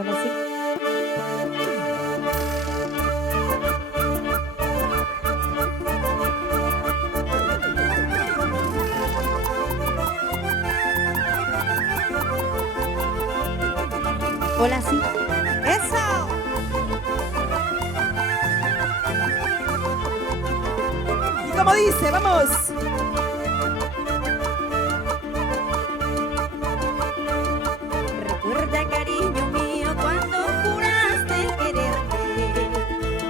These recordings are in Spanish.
Hola, sí. Hola, sí. ¡Eso! Y como dice, vamos. Recuerda, cariño mío, cuando juraste quererme,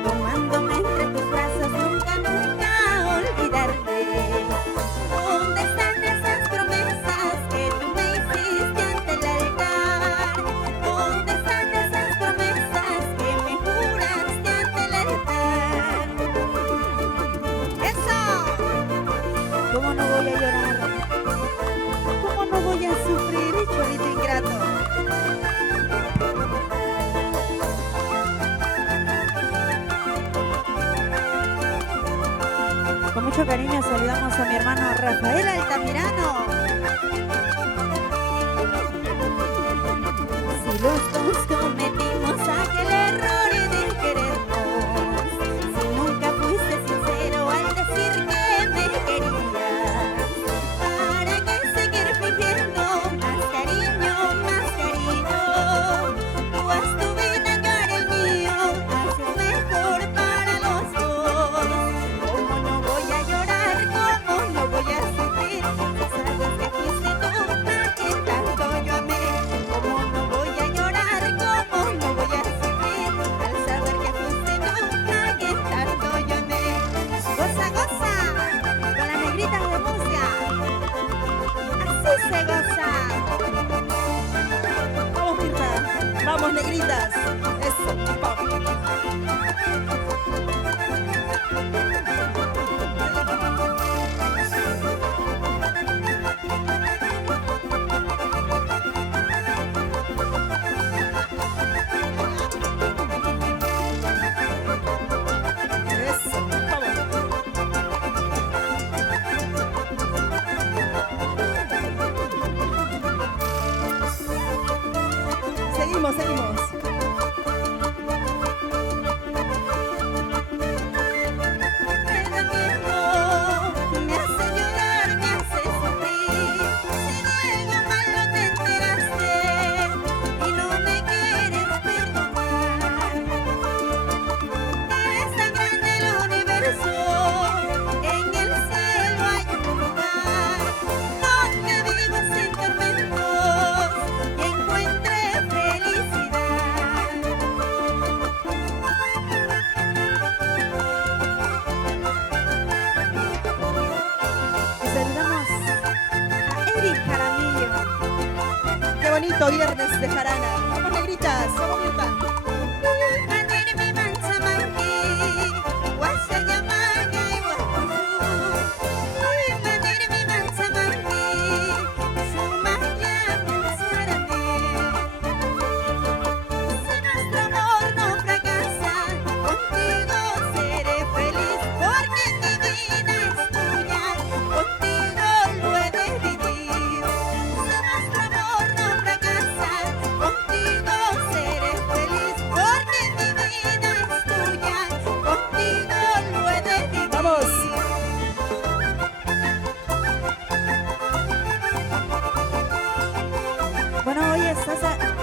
tomándome entre tus brazos, nunca, nunca olvidarte. ¿Dónde están esas promesas que tú me hiciste ante el altar? ¿Dónde están esas promesas que me juraste ante el altar? ¡Eso! ¿Cómo no voy a llorar? ¿Cómo no voy a sufrir, chorito ingrato? Con mucho cariño saludamos a mi hermano Rafael Altamirano. Si los dos cometimos aquel error de querernos, si nunca fuiste sincero al decir que me querías, ¿para qué seguir fingiendo más cariño, más cariño? Tú haz tu vida, yo haré el mío, haz lo mejor para los dos. ¿Cómo no voy a llorar? ¿Cómo no voy a sufrir? Si sabes que fuiste tú a quien tanto yo amé. ¿Cómo no voy a llorar? ¿Cómo no voy a sufrir? Al saber que fuiste tú a quien tanto yo amé. Goza, goza, con las negritas de Murcia. Así se goza. Vamos, Mirta. Vamos, negritas. Eso. Vamos. Eso. Vamos. Seguimos, seguimos. Me da miedo, me hace llorar, me hace sufrir. Si de algo malo te enteraste y no me quieres perdonar. Eres tan grande el universo, en el cielo hay un lugar donde vivas sin tormentos y encuentre felicidad. Y saludamos a Eric Jaramillo. Qué bonito viernes de jarana. Vamos, negritas. Vamos, Mirta. Mandirme manchamanqui, guasayamaga y guapuzú. Mandirme manchamanqui, sumaya musarame. Si nuestro amor no fracasa, contigo seré feliz, porque mi vida es tuya, contigo lo he de vivir. Si nuestro amor no fracasa, contigo seré feliz, porque mi vida es tuya, contigo lo he de vivir. Vamos. Bueno,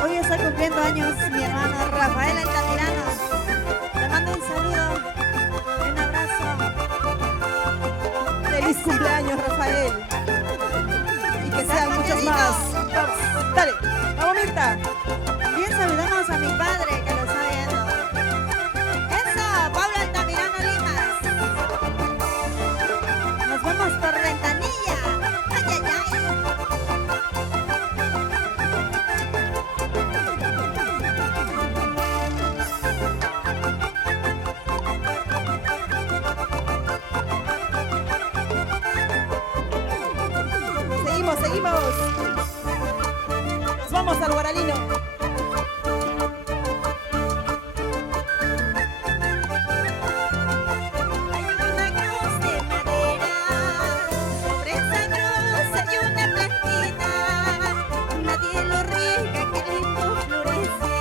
hoy está cumpliendo años mi hermano Rafael Altamirano. Le mando un saludo y un abrazo. Feliz cumpleaños, Rafael. Y que sean muchos más. Vamos. Dale. Vamos, Mirta. Bien, saludamos a mi padre que lo está viendo. Eso, Pablo Altamirano Limas. Nos vamos por ventanilla. Ay, ay, ay. Seguimos, seguimos. Nos vamos al Guaralino. Nadie lo riega, qué lindo florece.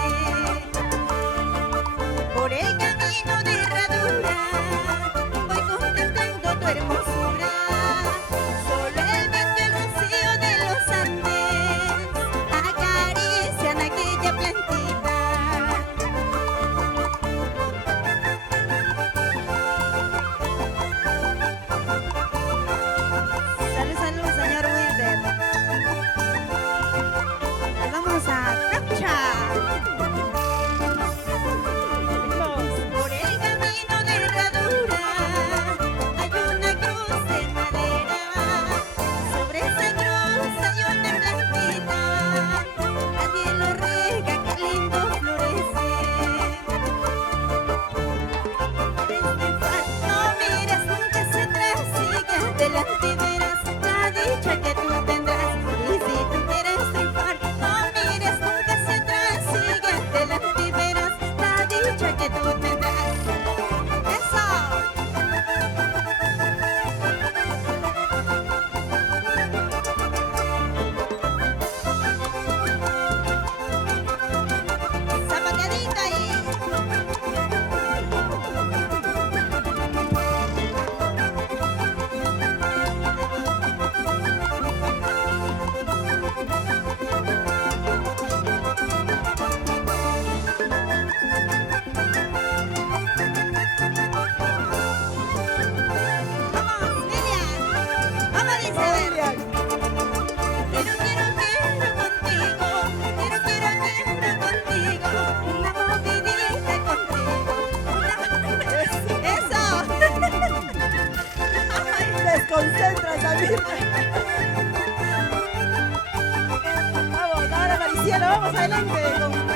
Mirta. Vamos, ahora Maricielo, vamos adelante con